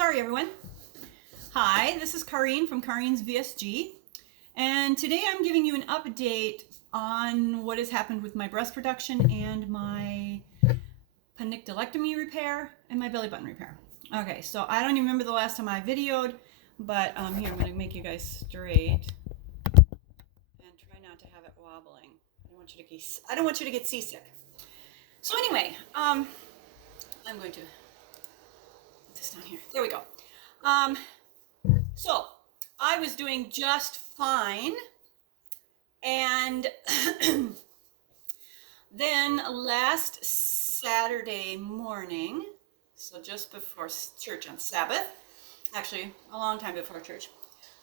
Sorry, everyone. Hi, this is Kareen from Kareen's VSG, and today I'm giving you an update on what has happened with my breast reduction and my pennictulectomy repair and my belly button repair. Okay, so I don't even remember the last time I videoed, but here, I'm going to make you guys straight and try not to have it wobbling. I don't want you to get seasick. So anyway, I'm going to put this down here. There we go. So I was doing just fine, and then last Saturday morning, so just before church on Sabbath, actually a long time before church,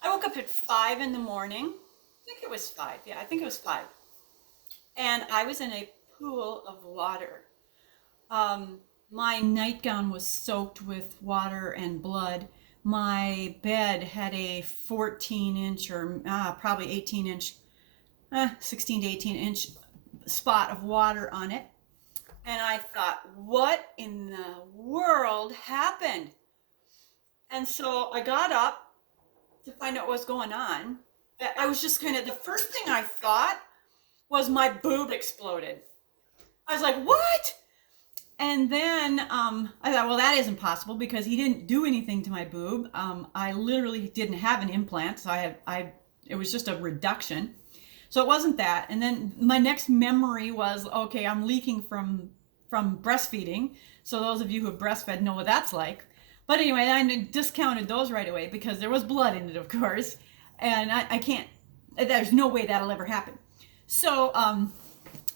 I woke up at 5 in the morning. I think it was 5. Yeah, I think it was 5. And I was in a pool of water. My nightgown was soaked with water and blood. My bed had a 14-inch or probably 18-inch, 16 to 18-inch spot of water on it. And I thought, what in the world happened? And so I got up to find out what was going on. I was just the first thing I thought was my boob exploded. I was like, what? And then I thought, well, that isn't possible because he didn't do anything to my boob. I literally didn't have an implant, so it was just a reduction. So it wasn't that. And then my next memory was, okay, I'm leaking from breastfeeding. So those of you who have breastfed know what that's like. But anyway, I discounted those right away because there was blood in it, of course. And I can't, there's no way that'll ever happen. So,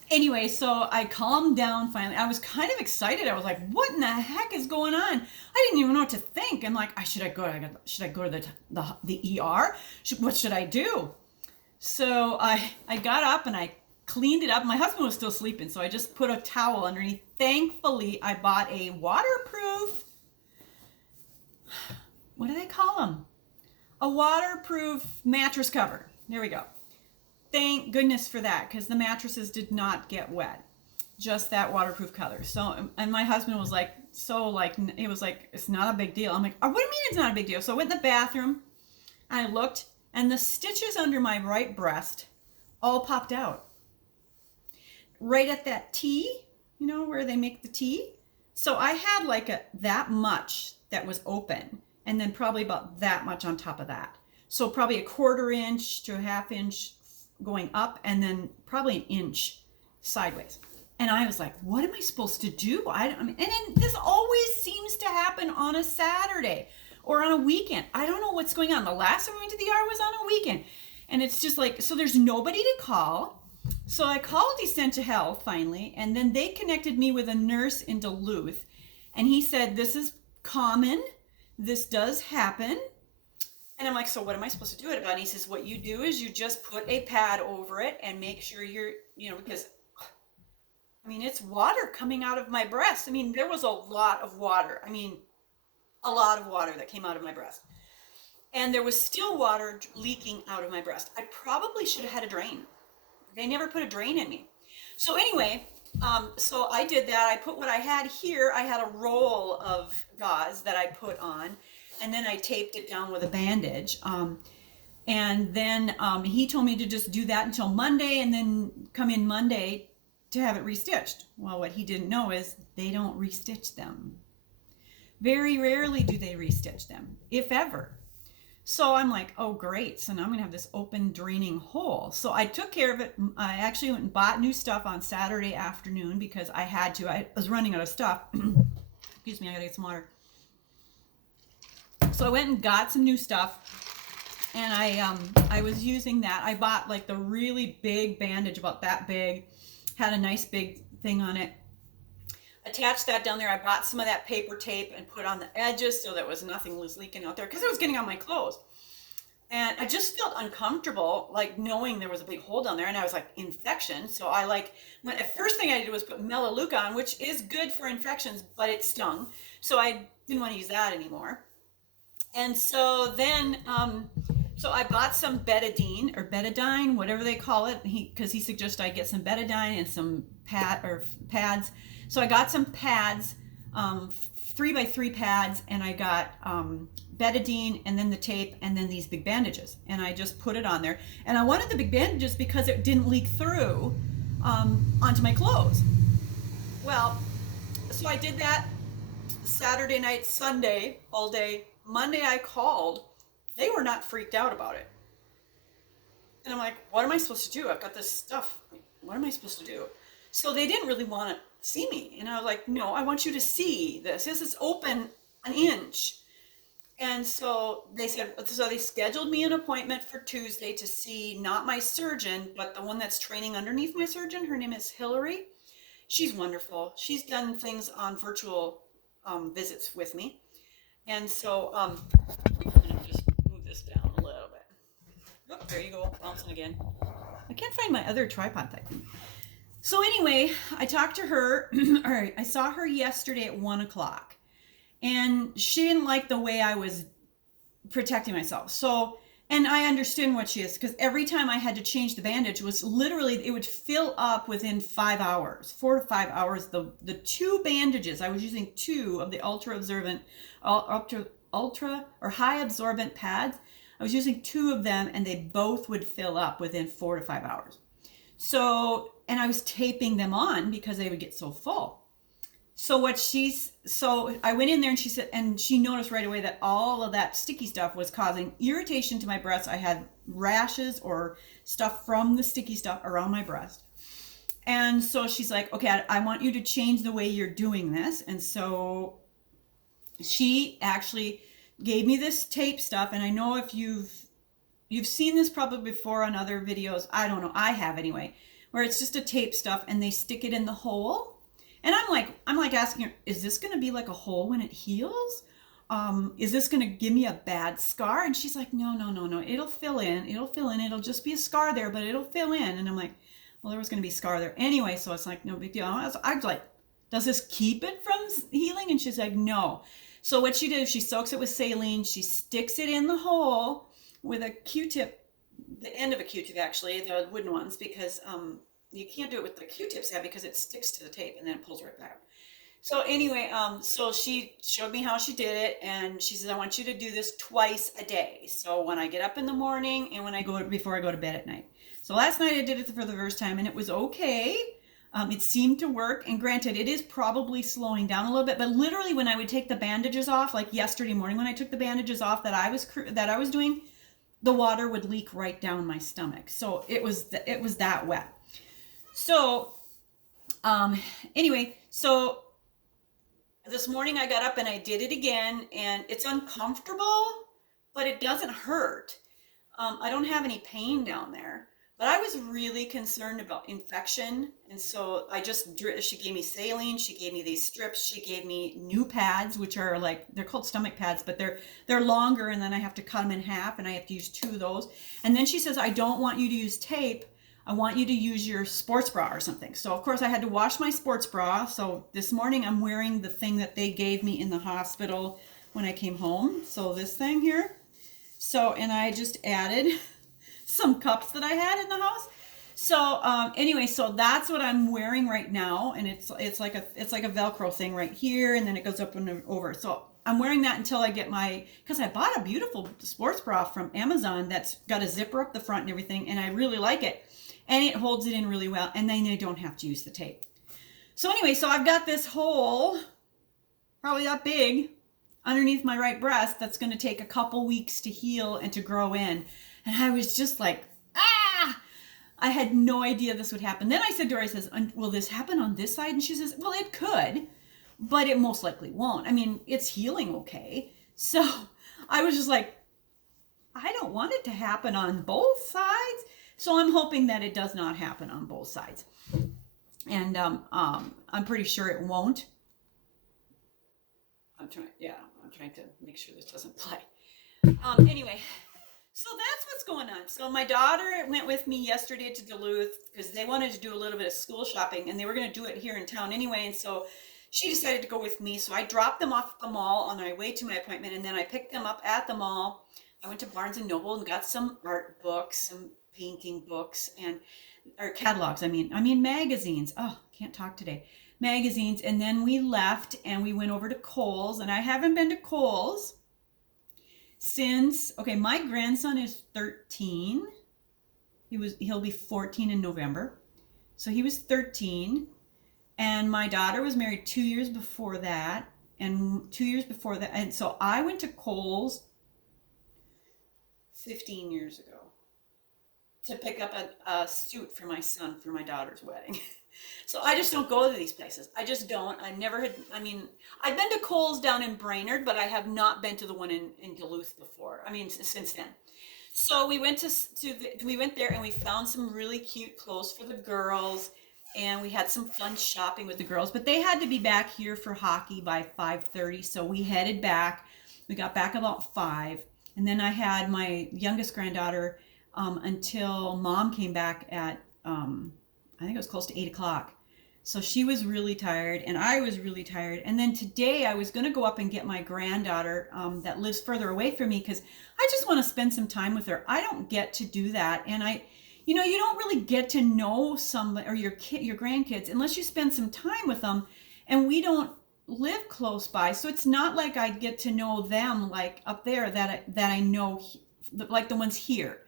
anyway, so I calmed down finally. I was kind of excited. I was like, what in the heck is going on? I didn't even know what to think. I'm like, should I go to the ER? What should I do? So I got up and I cleaned it up. My husband was still sleeping, so I just put a towel underneath. Thankfully, I bought a waterproof, what do they call them? A waterproof mattress cover. There we go. Thank goodness for that, because the mattresses did not get wet. Just that waterproof cover. So, and my husband was like, it was like, it's not a big deal. I'm like, oh, what do you mean it's not a big deal? So I went in the bathroom, and I looked, and the stitches under my right breast all popped out. Right at that T, where they make the T. So I had that much that was open, and then probably about that much on top of that. So probably a 1/4 inch to a 1/2 inch going up, and then probably an inch sideways. And I was like, what am I supposed to do? And then this always seems to happen on a Saturday or on a weekend. I don't know what's going on. The last time I went to the ER was on a weekend. And it's just like, so there's nobody to call. So I called Essentia Health finally, and then they connected me with a nurse in Duluth. And he said, this is common. This does happen. And I'm like, so what am I supposed to do about it? And he says, what you do is you just put a pad over it and make sure you're, because, it's water coming out of my breast. There was a lot of water. A lot of water that came out of my breast. And there was still water leaking out of my breast. I probably should have had a drain. They never put a drain in me. So anyway, so I did that. I put what I had here. I had a roll of gauze that I put on. And then I taped it down with a bandage. And then he told me to just do that until Monday and then come in Monday to have it restitched. Well, what he didn't know is they don't restitch them. Very rarely do they restitch them, if ever. So I'm like, oh, great. So now I'm going to have this open draining hole. So I took care of it. I actually went and bought new stuff on Saturday afternoon because I had to. I was running out of stuff. Excuse me, I got to get some water. So I went and got some new stuff, and I was using that. I bought the really big bandage, about that big, had a nice big thing on it. Attached that down there. I bought some of that paper tape and put on the edges so that nothing was leaking out there because it was getting on my clothes. And I just felt uncomfortable, knowing there was a big hole down there, and I was infection. So the first thing I did was put Melaleuca on, which is good for infections, but it stung. So I didn't want to use that anymore. And so then, so I bought some betadine or betadine, whatever they call it, because he suggested I get some betadine and some pads. So I got some pads 3x3 pads, and I got betadine, and then the tape, and then these big bandages, and I just put it on there. And I wanted the big bandages because it didn't leak through onto my clothes. Well, so I did that Saturday night, Sunday, all day. Monday I called. They were not freaked out about it. And I'm like, what am I supposed to do? I've got this stuff. What am I supposed to do? So they didn't really want to see me. And I was like, no, I want you to see this. This is open an inch. And so they said, so they scheduled me an appointment for Tuesday to see not my surgeon, but the one that's training underneath my surgeon. Her name is Hillary. She's wonderful. She's done things on virtual visits with me. And so I'm going to just move this down a little bit. Oh, there you go, bouncing again. I can't find my other tripod thing. So anyway, I talked to her. All right, I saw her yesterday at 1 o'clock, and she didn't like the way I was protecting myself. So, and I understand what she is, because every time I had to change the bandage was literally, it would fill up within 5 hours, 4 to 5 hours. The two bandages, I was using two of the ultra or high absorbent pads. I was using two of them, and they both would fill up within 4 to 5 hours. So, and I was taping them on because they would get so full. So I went in there, and she said, and she noticed right away that all of that sticky stuff was causing irritation to my breast. I had rashes or stuff from the sticky stuff around my breast. And so she's like, okay, I want you to change the way you're doing this. And so she actually gave me this tape stuff, and I know if you've seen this probably before on other videos. I don't know, I have anyway, where it's just a tape stuff and they stick it in the hole. And I'm like asking her, is this going to be like a hole when it heals? Is this going to give me a bad scar? And she's like, no, it'll fill in. It'll just be a scar there, but it'll fill in. And I'm like, well, there was going to be a scar there anyway, so it's like no big deal. I was like, does this keep it from healing? And she's like, no. So what she did is she soaks it with saline, she sticks it in the hole with a Q-tip, the end of a Q-tip actually, the wooden ones, because you can't do it with the Q-tips because it sticks to the tape and then it pulls right back. So anyway, so she showed me how she did it, and she says, I want you to do this twice a day. So when I get up in the morning and before I go to bed at night. So last night I did it for the first time, and it was okay. It seemed to work, and granted, it is probably slowing down a little bit, but literally when I would take the bandages off, like yesterday morning when I took the bandages off that I was doing, the water would leak right down my stomach. So it was that wet. So anyway, so this morning I got up and I did it again, and it's uncomfortable, but it doesn't hurt. I don't have any pain down there. But I was really concerned about infection, and so she gave me saline, she gave me these strips, she gave me new pads, which are like, they're called stomach pads, but they're longer, and then I have to cut them in half, and I have to use two of those. And then she says, I don't want you to use tape, I want you to use your sports bra or something. So of course I had to wash my sports bra, so this morning I'm wearing the thing that they gave me in the hospital when I came home, so this thing here. So, and I just added some cups that I had in the house. So anyway, so that's what I'm wearing right now, and it's like a Velcro thing right here, and then it goes up and over. So I'm wearing that until I get because I bought a beautiful sports bra from Amazon that's got a zipper up the front and everything, and I really like it, and it holds it in really well, and then I don't have to use the tape. So anyway, so I've got this hole, probably that big, underneath my right breast that's going to take a couple weeks to heal and to grow in. And I was just like, I had no idea this would happen. Then I said to her, I says, will this happen on this side? And she says, well, it could, but it most likely won't. I mean, it's healing okay. So I was just like, I don't want it to happen on both sides. So I'm hoping that it does not happen on both sides. And I'm pretty sure it won't. I'm trying to make sure this doesn't play. Anyway, so that's what's going on. So my daughter went with me yesterday to Duluth because they wanted to do a little bit of school shopping, and they were going to do it here in town anyway. And so she decided to go with me. So I dropped them off at the mall on my way to my appointment, and then I picked them up at the mall. I went to Barnes & Noble and got some art books, some painting books, or catalogs. I mean magazines. Oh, can't talk today. magazines, and then we left and we went over to Kohl's, and I haven't been to Kohl's since, okay, my grandson is 13. He'll be 14 in November. So he was 13, and my daughter was married 2 years before that, and 2 years before that. And so I went to Kohl's 15 years ago to pick up a suit for my son for my daughter's wedding. So I just don't go to these places. I just don't. I never had, I mean, I've been to Kohl's down in Brainerd, but I have not been to the one in Duluth before. I mean, since then. So we went we went there and we found some really cute clothes for the girls, and we had some fun shopping with the girls, but they had to be back here for hockey by 5:30. So we headed back. We got back about 5, and then I had my youngest granddaughter until mom came back at I think it was close to 8 o'clock. So she was really tired and I was really tired. And then today I was going to go up and get my granddaughter that lives further away from me, because I just want to spend some time with her. I don't get to do that. And you don't really get to know somebody or your grandkids unless you spend some time with them. And we don't live close by. So it's not like I get to know them like up there that I know like the ones here.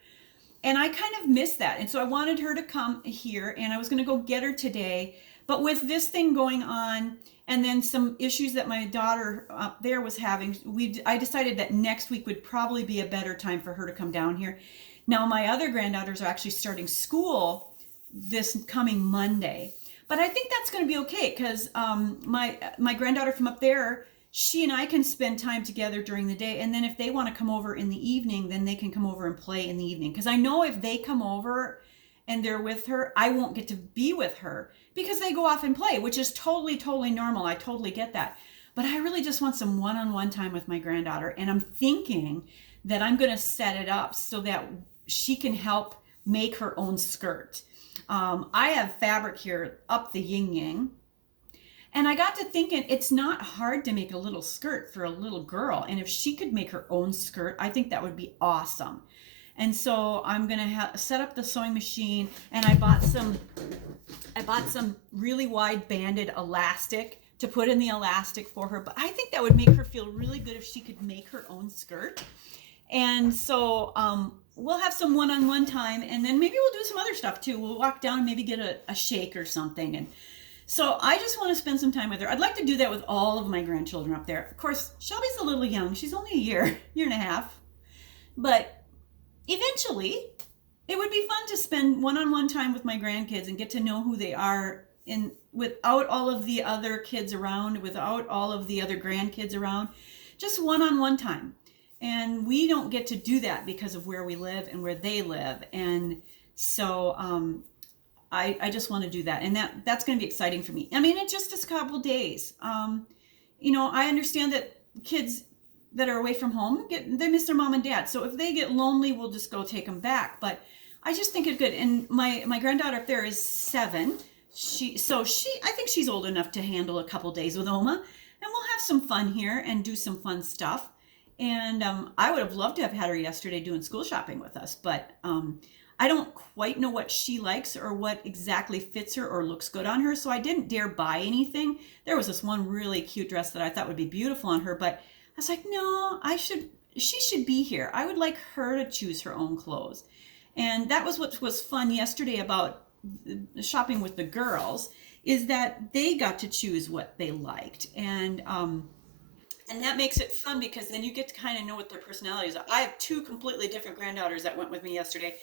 And I kind of miss that. And so I wanted her to come here, and I was going to go get her today. But with this thing going on, and then some issues that my daughter up there was having, I decided that next week would probably be a better time for her to come down here. Now, my other granddaughters are actually starting school this coming Monday. But I think that's going to be okay, because my granddaughter from up there, she and I can spend time together during the day. And then if they want to come over in the evening, then they can come over and play in the evening. Because I know if they come over and they're with her, I won't get to be with her because they go off and play, which is totally, totally normal. I totally get that. But I really just want some one-on-one time with my granddaughter. And I'm thinking that I'm going to set it up so that she can help make her own skirt. I have fabric here up the yin-yang. And I got to thinking, it's not hard to make a little skirt for a little girl. And if she could make her own skirt, I think that would be awesome. And so I'm going to set up the sewing machine, and I bought some really wide banded elastic to put in the elastic for her. But I think that would make her feel really good if she could make her own skirt. And so we'll have some one-on-one time, and then maybe we'll do some other stuff too. We'll walk down and maybe get a shake or something. And so I just want to spend some time with her. I'd like to do that with all of my grandchildren up there. Of course, Shelby's a little young. She's only a year and a half. But eventually, it would be fun to spend one-on-one time with my grandkids and get to know who they are without all of the other kids around, without all of the other grandkids around. Just one-on-one time. And we don't get to do that because of where we live and where they live. And so I just want to do that. And that's going to be exciting for me. I mean, it's just a couple days. I understand that kids that are away from home, they miss their mom and dad. So if they get lonely, we'll just go take them back. But I just think it's good. And my granddaughter up there is 7. I think she's old enough to handle a couple days with Oma. And we'll have some fun here and do some fun stuff. And I would have loved to have had her yesterday doing school shopping with us. But I don't quite know what she likes or what exactly fits her or looks good on her. So I didn't dare buy anything. There was this one really cute dress that I thought would be beautiful on her. But I was like, no, she should be here. I would like her to choose her own clothes. And that was what was fun yesterday about shopping with the girls, is that they got to choose what they liked. And that makes it fun because then you get to kind of know what their personalities are. I have 2 completely different granddaughters that went with me yesterday.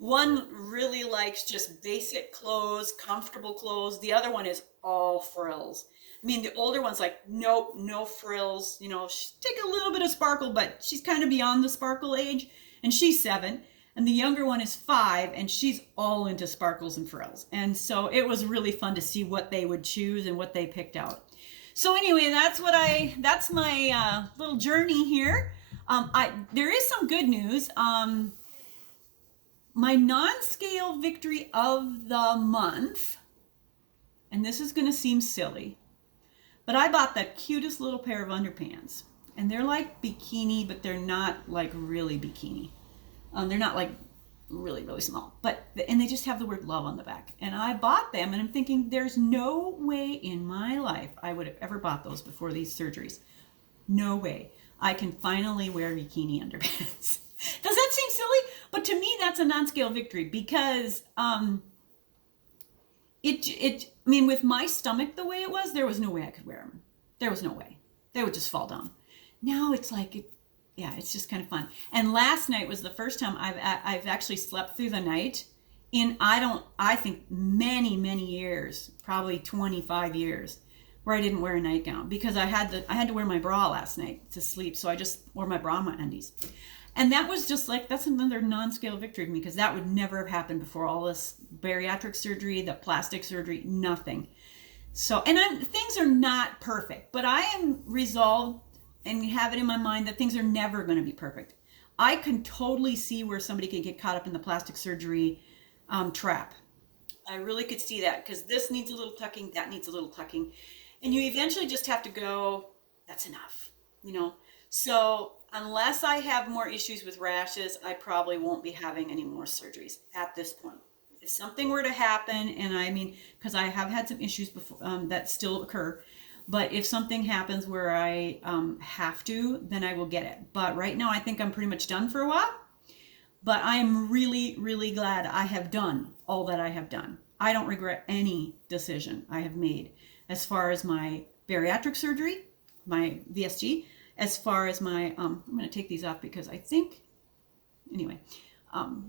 One really likes just basic clothes, comfortable clothes. The other one is all frills. I mean, the older one's like, nope, no frills. Take a little bit of sparkle, but she's kind of beyond the sparkle age, and she's 7. And the younger one is 5, and she's all into sparkles and frills. And so it was really fun to see what they would choose and what they picked out. So anyway, that's my little journey here. There is some good news. My non-scale victory of the month, and this is going to seem silly, but I bought the cutest little pair of underpants. And they're like bikini, but they're not like really bikini. They're not like really, really small. And they just have the word love on the back. And I bought them, and I'm thinking, there's no way in my life I would have ever bought those before these surgeries. No way. I can finally wear bikini underpants. Does that seem silly? But to me, that's a non-scale victory, because with my stomach the way it was, there was no way I could wear them. There was no way. They would just fall down. Now it's like, it's just kind of fun. And last night was the first time I've actually slept through the night in, I think many, many years, probably 25 years, where I didn't wear a nightgown, because I had to wear my bra last night to sleep. So I just wore my bra and my undies. And that was just like, that's another non-scale victory to me, because that would never have happened before all this bariatric surgery, the plastic surgery, nothing. So, and things are not perfect, but I am resolved and have it in my mind that things are never going to be perfect. I can totally see where somebody can get caught up in the plastic surgery trap. I really could see that, because this needs a little tucking, that needs a little tucking. And you eventually just have to go, that's enough, So unless I have more issues with rashes, I probably won't be having any more surgeries at this point. If something were to happen, and because I have had some issues before that still occur, but if something happens where I have to, then I will get it. But right now, I think I'm pretty much done for a while. But I am really, really glad I have done all that I have done. I don't regret any decision I have made as far as my bariatric surgery, my VSG, as far as my, I'm going to take these off because I think, anyway,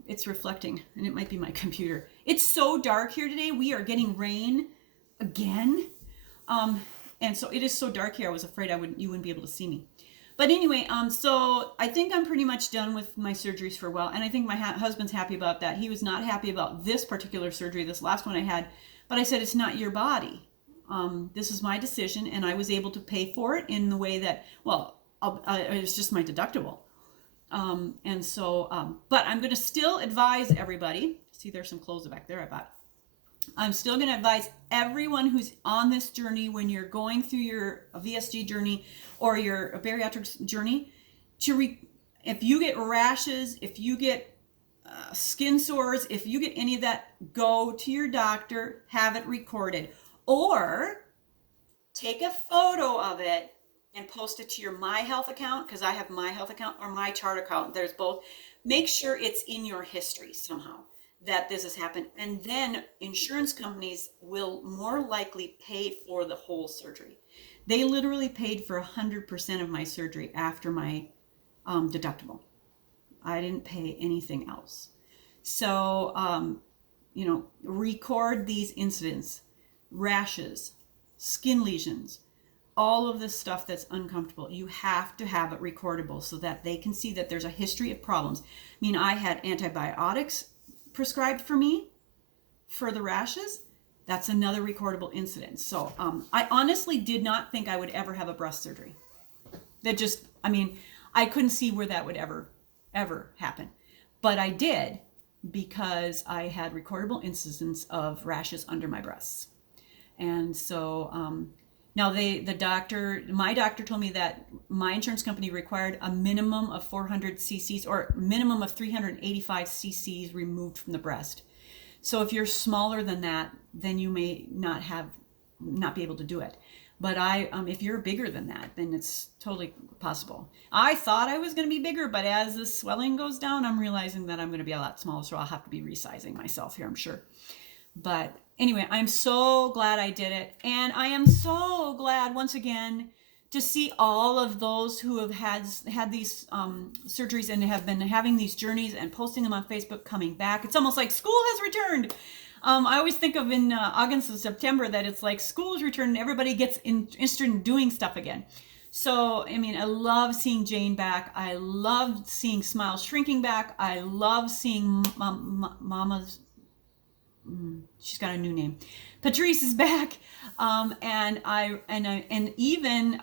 it's reflecting, and it might be my computer. It's so dark here today. We are getting rain again. And so it is so dark here, I was afraid you wouldn't be able to see me. But anyway, so I think I'm pretty much done with my surgeries for a while, and I think my husband's happy about that. He was not happy about this particular surgery, this last one I had, but I said, it's not your body. This is my decision, and I was able to pay for it in the way that, it was just my deductible. And so, but I'm going to still advise everybody. See, there's some clothes back there I bought. I'm still going to advise everyone who's on this journey, when you're going through your VSG journey or your bariatric journey, if you get rashes, if you get skin sores, if you get any of that, go to your doctor, have it recorded, or take a photo of it and post it to your My Health account, because I have My Health account or My Chart account. There's both. Make sure it's in your history somehow that this has happened, and then insurance companies will more likely pay for the whole surgery. They literally paid for 100% of my surgery after my deductible. I didn't pay anything else. So, record these incidents, rashes, skin lesions, all of this stuff that's uncomfortable. You have to have it recordable so that they can see that there's a history of problems. I had antibiotics prescribed for me for the rashes. That's another recordable incident. So I honestly did not think I would ever have a breast surgery. I couldn't see where that would ever happen. But I did, because I had recordable incidents of rashes under my breasts. And so now my doctor told me that my insurance company required a minimum of 400 cc's or minimum of 385 cc's removed from the breast. So if you're smaller than that, then you may not be able to do it. But if you're bigger than that, then it's totally possible. I thought I was going to be bigger, but as the swelling goes down, I'm realizing that I'm going to be a lot smaller, so I'll have to be resizing myself here, I'm sure. But anyway, I'm so glad I did it. And I am so glad, once again, to see all of those who have had these surgeries and have been having these journeys and posting them on Facebook coming back. It's almost like school has returned. I always think of in August and September that it's like school has returned and everybody gets interested in doing stuff again. So, I love seeing Jane back. I love seeing Smiles Shrinking back. I love seeing Mama's... she's got a new name. Patrice is back, and even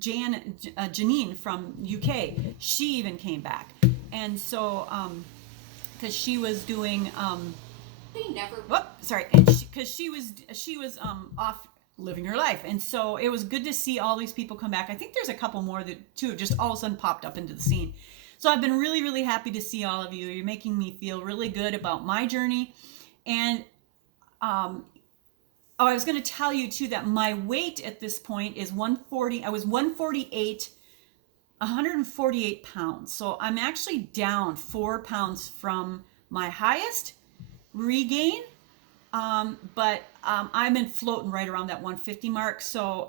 Janine from UK, she even came back, and so because she was doing because she was off living her life, and so it was good to see all these people come back. I think there's a couple more that too just all of a sudden popped up into the scene. So I've been really, really happy to see all of you. You're making me feel really good about my journey. And I was going to tell you too that my weight at this point is 140. I was 148 pounds. So I'm actually down 4 pounds from my highest regain. But I've been floating right around that 150 mark. So,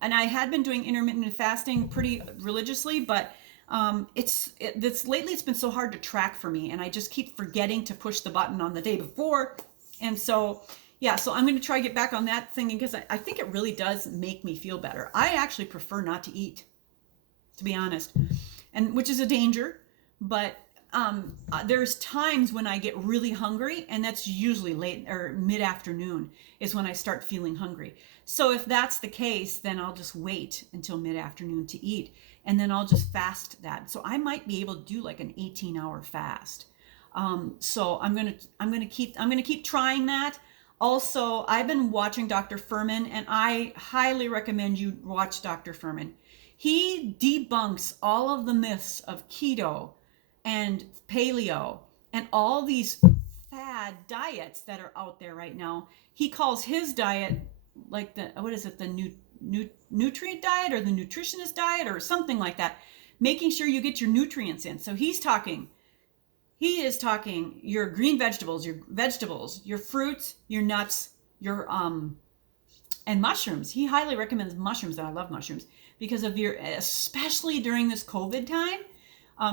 and I had been doing intermittent fasting pretty religiously, but lately it's been so hard to track for me, and I just keep forgetting to push the button on the day before. And so, yeah, so I'm going to try to get back on that thing because I think it really does make me feel better. I actually prefer not to eat, to be honest, and which is a danger, but there's times when I get really hungry, and that's usually late or mid-afternoon is when I start feeling hungry. So if that's the case, then I'll just wait until mid-afternoon to eat, and then I'll just fast that. So I might be able to do like an 18-hour fast. So I'm gonna keep trying that. Also, I've been watching Dr. Fuhrman, and I highly recommend you watch Dr. Fuhrman. He debunks all of the myths of keto and paleo and all these fad diets that are out there right now. He calls his diet like the nutrient diet or the nutritionist diet or something like that, making sure you get your nutrients in. So he is talking your green vegetables, your fruits, your nuts, your and mushrooms. He highly recommends mushrooms, and I love mushrooms because of especially during this COVID time.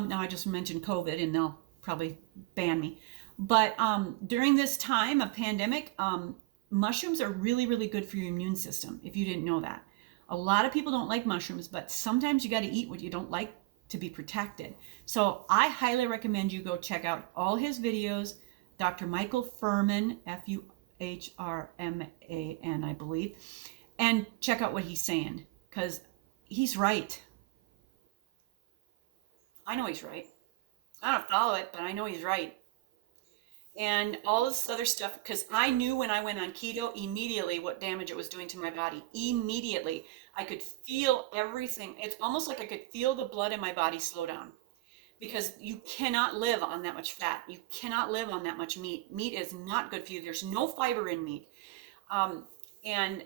Now I just mentioned COVID, and they'll probably ban me. But during this time of pandemic, mushrooms are really, really good for your immune system, if you didn't know that. A lot of people don't like mushrooms, but sometimes you got to eat what you don't like to be protected. So I highly recommend you go check out all his videos, Dr. Michael Fuhrman, Fuhrman, I believe, and check out what he's saying, because he's right. I know he's right. I don't follow it, but I know he's right. And all this other stuff, because I knew when I went on keto immediately what damage it was doing to my body. Immediately. I could feel everything. It's almost like I could feel the blood in my body slow down. Because you cannot live on that much fat. You cannot live on that much meat. Meat is not good for you. There's no fiber in meat. And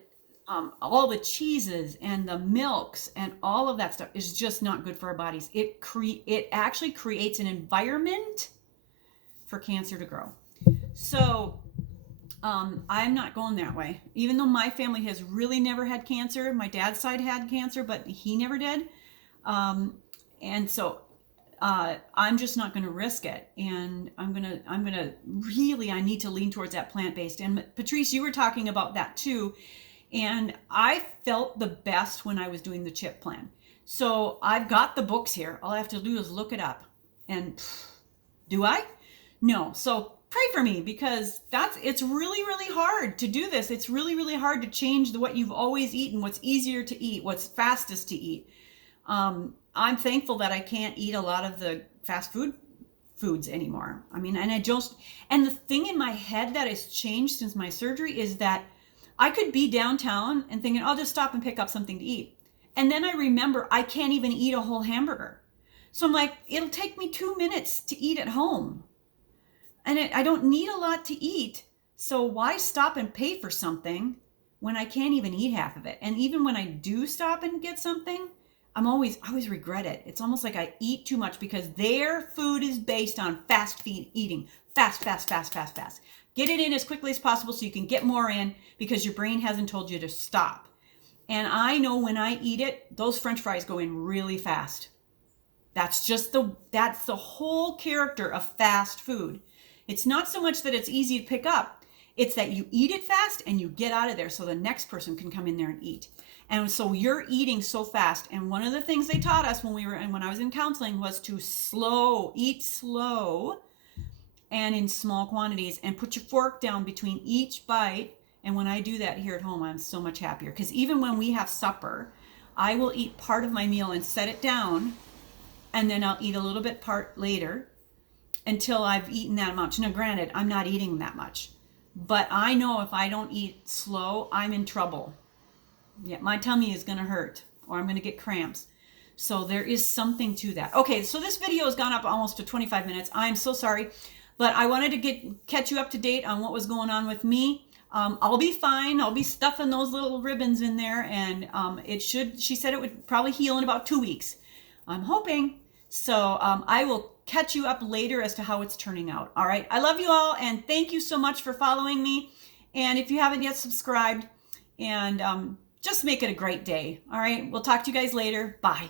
all the cheeses and the milks and all of that stuff is just not good for our bodies. It actually creates an environment for cancer to grow. So I'm not going that way. Even though my family has really never had cancer, my dad's side had cancer, but he never did. And so I'm just not going to risk it. And I'm going to really, I need to lean towards that plant-based. And Patrice, you were talking about that too. And I felt the best when I was doing the CHIP plan. So I've got the books here. All I have to do is look it up. And do I? No. So pray for me, because it's really, really hard to do this. It's really, really hard to change what you've always eaten, what's easier to eat, what's fastest to eat. I'm thankful that I can't eat a lot of the fast foods anymore. I mean, and the thing in my head that has changed since my surgery is that I could be downtown and thinking, I'll just stop and pick up something to eat. And then I remember I can't even eat a whole hamburger. So I'm like, it'll take me 2 minutes to eat at home. And I don't need a lot to eat. So why stop and pay for something when I can't even eat half of it? And even when I do stop and get something, I always regret it. It's almost like I eat too much because their food is based on fast eating. Fast. Get it in as quickly as possible so you can get more in because your brain hasn't told you to stop. And I know when I eat it, those French fries go in really fast. That's the whole character of fast food. It's not so much that it's easy to pick up. It's that you eat it fast and you get out of there so the next person can come in there and eat. And so you're eating so fast. And one of the things they taught us when I was in counseling was to eat slow and in small quantities, and put your fork down between each bite. And when I do that here at home, I'm so much happier. Because even when we have supper, I will eat part of my meal and set it down, and then I'll eat a little bit part later until I've eaten that much. Now, granted, I'm not eating that much, but I know if I don't eat slow, I'm in trouble. Yeah, my tummy is going to hurt, or I'm going to get cramps. So there is something to that. Okay, so this video has gone up almost to 25 minutes. I'm so sorry, but I wanted to catch you up to date on what was going on with me. I'll be fine. I'll be stuffing those little ribbons in there, and she said it would probably heal in about 2 weeks. I'm hoping. So I will catch you up later as to how it's turning out. All right. I love you all, and thank you so much for following me. And if you haven't yet subscribed, and just make it a great day. All right. We'll talk to you guys later. Bye.